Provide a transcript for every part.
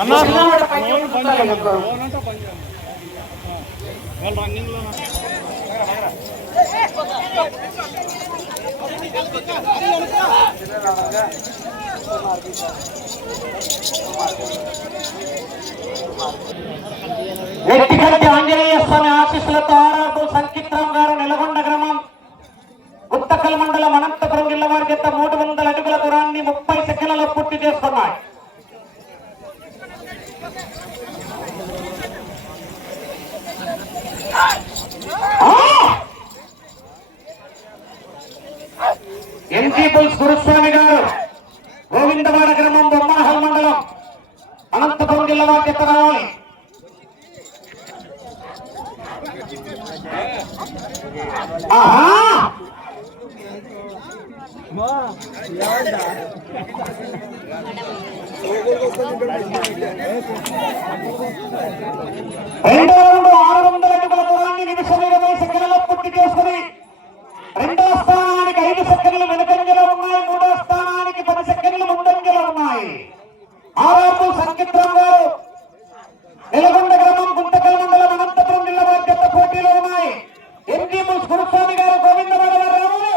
అన్నా. ఎట్టిగడ్డి ఆంజనేయ స్వామి ఆశీస్సులతో ఆరాపు సంకీర్తం గారు నెలగొండ గ్రామం. గుత్తకల్ మండలం అనంతపురం జిల్లా వారి చేత మూడు వందల అడుగుల దూరాన్ని ముప్పై సెకండ్లలో పూర్తి చేస్తున్నాయి. ఎన్జీ గురుస్వామి గారు గోవిందవాడ గ్రామం బొమ్మనహల్ మండలం అనంతపురం జిల్లా వారి చేత ఆహా! రెండో రౌండ్ ఆరు వందల అడుగుల దూరాన్ని నిమిషం ఇరవై సెకండ్లలో పూర్తి చేసుకుని రెండో స్థానం ఐదు సెకండ్లు వెనుకంజలో ఉన్నాయి. మూడో స్థానానికి పది సెకండ్లు ముందంజలో ఉన్నాయి. ఆరాపు సంకిత్రం గారు నెలకొండ గ్రామం గుంతకల్ మండలం అనంతపురం జిల్లా వారి జత పోటీలో ఉన్నాయి. ఎంజీ ముస్ గురుస్వామి గారు గోవిందవాడ వారు రావాలి.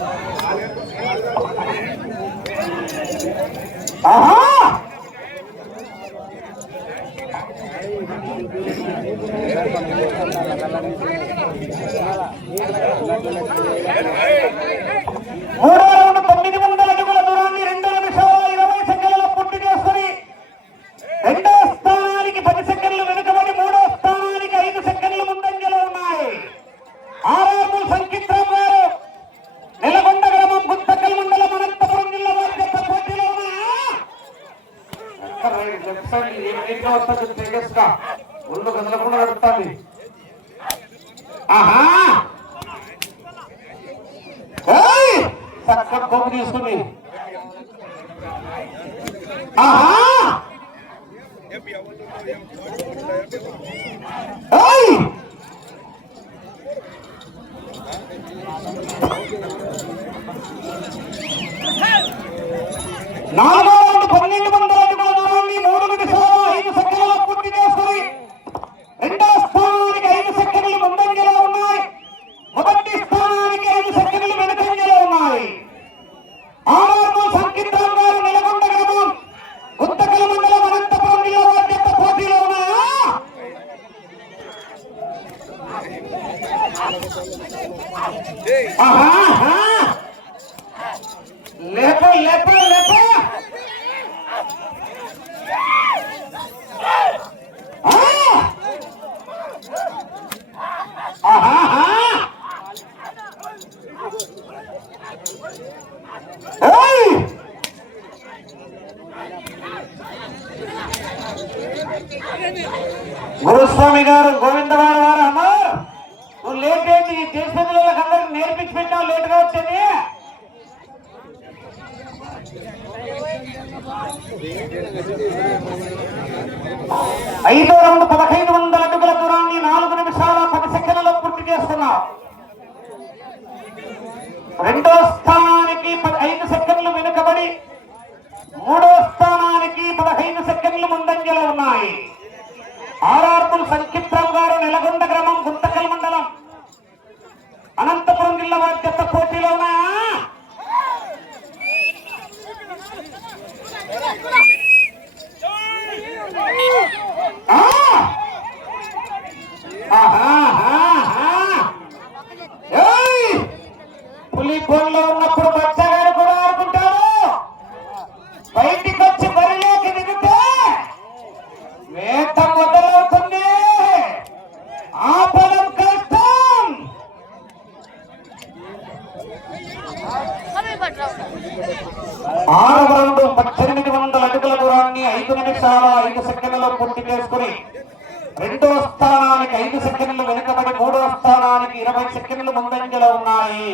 ఆహా! ఏయ్! చక్కగా తీసుకుని. ఆహా రౌండ్ పన్నెండు వందల అడుగుల దూరాన్ని మూడు నిమిషాలు ఐదు సెకండ్లలో పూర్తి చేసుకుని రెండో స్థానానికి ఐదు సెకండ్లు ముందంజలో ఉన్నాయి మొదటి స్థానానికి ఐదు సెకండ్లు వెనుకంజలో ఉన్నాయి ఆరాము సంకీర్తం గారు నెలకొండ గ్రామం గుంతకల మండలం అనంతపురం జిల్లా వారి జత పోటీలో ఉన్నాయా ఆహా లేప లేప లేప ఆ! ఆహాహా! ఏయ్! గురుస్వామి గారు గోవిందవాడ వారు అమ్మ నువ్వు లేట్ ఏంటి ఈ దేశ పిల్లలకు అందరికి నేర్పించి పెట్టావు లేట్గా వచ్చింది ఐదో రౌండ్ పదహైదు వందల అడుగుల దూరాన్ని నాలుగు నిమిషాల పది సెకండ్లలో పూర్తి చేస్తున్నారు రెండో స్థానానికి ఐదు సెకండ్లు వెనుకబడి మూడో స్థానానికి పదహైదు సెకండ్లు ముందంజలో ఉన్నాయి. ఆర్ఆర్పుల్ సంక్షిప్తం గారు నెలగొండ గ్రామం గుంతకల్ మండలం. అనంతపురం జిల్లా వారి జత పోటీలో ఉన్నాయా ఆ! ఆహాహాహా! ఏయ్! పులి బోన్లో ఉన్నప్పుడు బచ్చగాడు కూడా ఆడుకుంటాడు బయటికి వచ్చి బరిలోకి దిగితే వేట మొదలవుతుంది ఆపడం కష్టం ఆరవ రౌండ్ పద్దెనిమిది వందల అడుగుల దూరాన్ని ఐదు నిమిషాల ఐదు సెకండ్లలో చేసుకుని రెండో స్థానానికి ఐదు సెకండ్లు వెనుకబడి మూడో స్థానానికి ఇరవై సెకండ్లు ముందంజలో ఉన్నాయి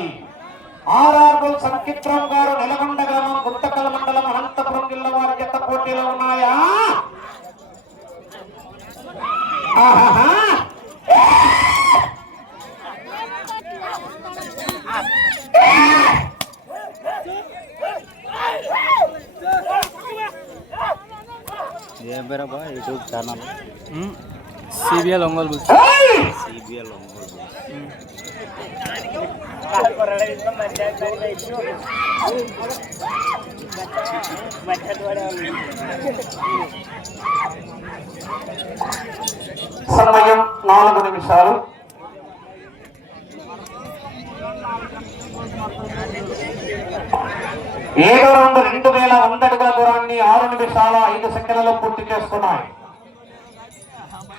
ఆర్ఆర్ఓ సంకిత్రం గారు నెలకొండ గ్రామం గుంతకల్ మండలం అనంతపురం జిల్లా వారి జత పోటీలో ఉన్నాయా ఆహాహా. ఏం పేరబ్బా యూట్యూబ్ ఛానల్ సిబిఎల్ ఒంగోలు ఏయ్! సిబిఎల్ ఒంగోలు సమయం నాలుగు నిమిషాలు. ఏడో రౌండ్ రెండు వేల వంద అడుగుల దూరాన్ని ఆరు నిమిషాల ఐదు సెకండ్లలో పూర్తి చేసుకున్నాయి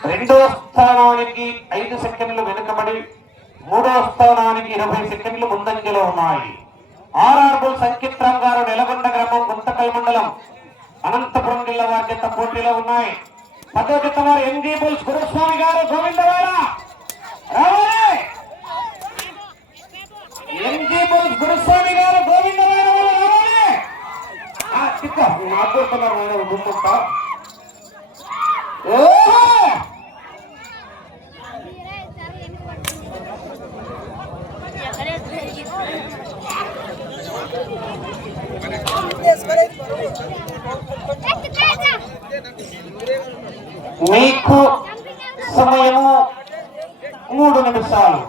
రెండో స్థానానికి ఐదు సెకండ్లు వెనుకబడి మూడో స్థానానికి ఇరవై సెకండ్లు ముందంజలో ఉన్నాయి. ఆర్ఆర్ బుల్ సంకిత్రం గారు నెలగొండ గ్రామం గుంతకల్ మండలం అనంతపురం జిల్లా వారి పోటీలో ఉన్నాయి. పదో జత వారు ఎంజీ బుల్స్ గురుస్వామి గారు గోవిందవాడ రావాలి ఎంజీ బుల్స్ గురుస్వామి గారు గోవిందవాడ వారు రావాలి ఆ, చిక్క మాట్లాడుతున్నారు ఆయన గుమ్మంతా ఓహో మీకు సమయము మూడు నిమిషాలు.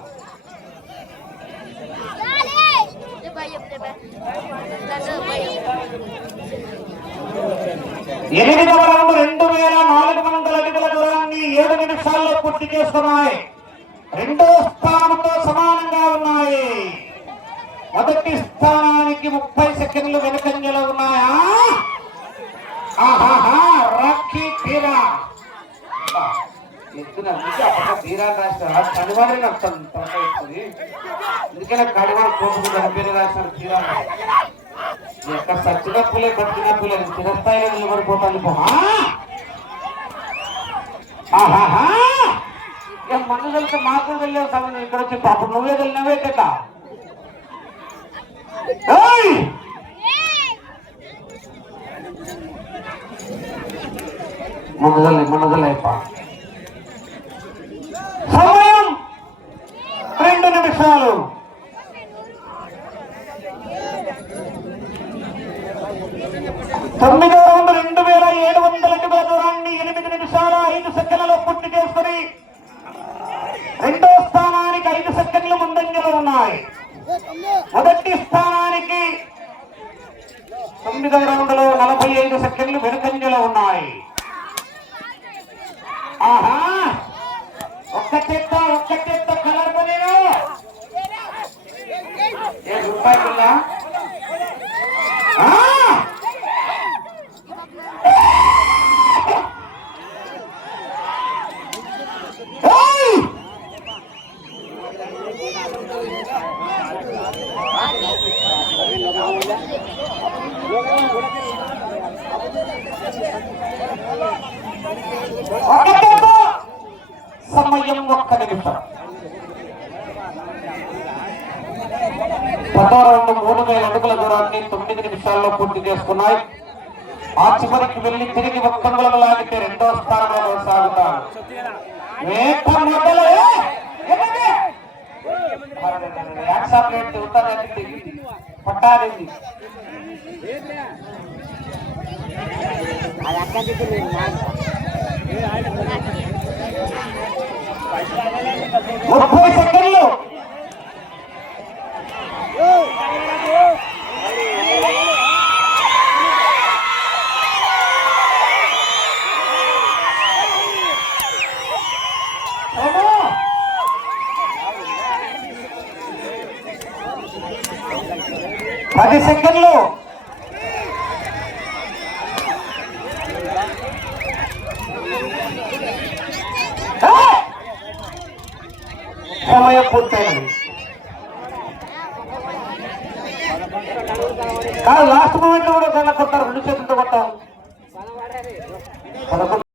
ఎనిమిది వరకు రెండు వేల నాలుగు వందల అడుగుల దూరాన్ని ఏడు నిమిషాల్లో పూర్తి చేస్తున్నాయి. రెండో స్థానంతో సమానంగా ఉన్నాయి. మొదటి స్థానానికి ముప్పై సెకండ్లు వెనుకంజలో ఉన్నాయా? ఆహాహా రాఖీ తీరా. ఎత్తున తీరా రాసిన నాకు ఎందుకైనా కడివాడు కోసుకు రాసిన తీరా ఎక్కడ సచ్చిన పూలే బతికిన పూలే చిరస్థాయిలో నిలబడిపోతాను ఆహాహా. మాకు వెళ్ళావు సమయం ఇక్కడ వచ్చి పాపం నువ్వే వెళ్ళినవే కదా. ఏయ్! ముందుదల్లి సమయం! రెండు నిమిషాలు. తొమ్మిది వందల రెండు వేల ఏడు వందల అడుగుల దూరాన్ని ఎనిమిది నిమిషాల ఐదు సెకండ్లలో పూర్తి చేసుకుని రెండో స్థానానికి ఐదు సెకండ్లు ముందంజలో ఉన్నాయి. మొదటి స్థానం తొమ్మిదవ రౌండ్లో నలభై ఐదు సెకండ్లు వెనుకంజలో ఉన్నాయి. ఆహా! ఒక్క చెత్త ఒక్క చెత్త కలర్ పనేను ఏ సమయం ఒక్క నిమిషం. పదహారు మూడు వేల అడుగుల దూరాన్ని తొమ్మిది నిమిషాల్లో పూర్తి చేసుకున్నాయి. ఆ చివరికి వెళ్ళి తిరిగి ఒక్కంగులకు లాగితే రెండో స్థానంలో కొనసాగుతారు పట్టాలింది మొదలు! ఏంటది? ముప్పై సెకండ్లు. పది సెకండ్లు. సమయం పూర్తయినది. కాదు లాస్ట్ మూమెంట్లో కూడా కొడతారు రెండు చేతులతో కొట్టాం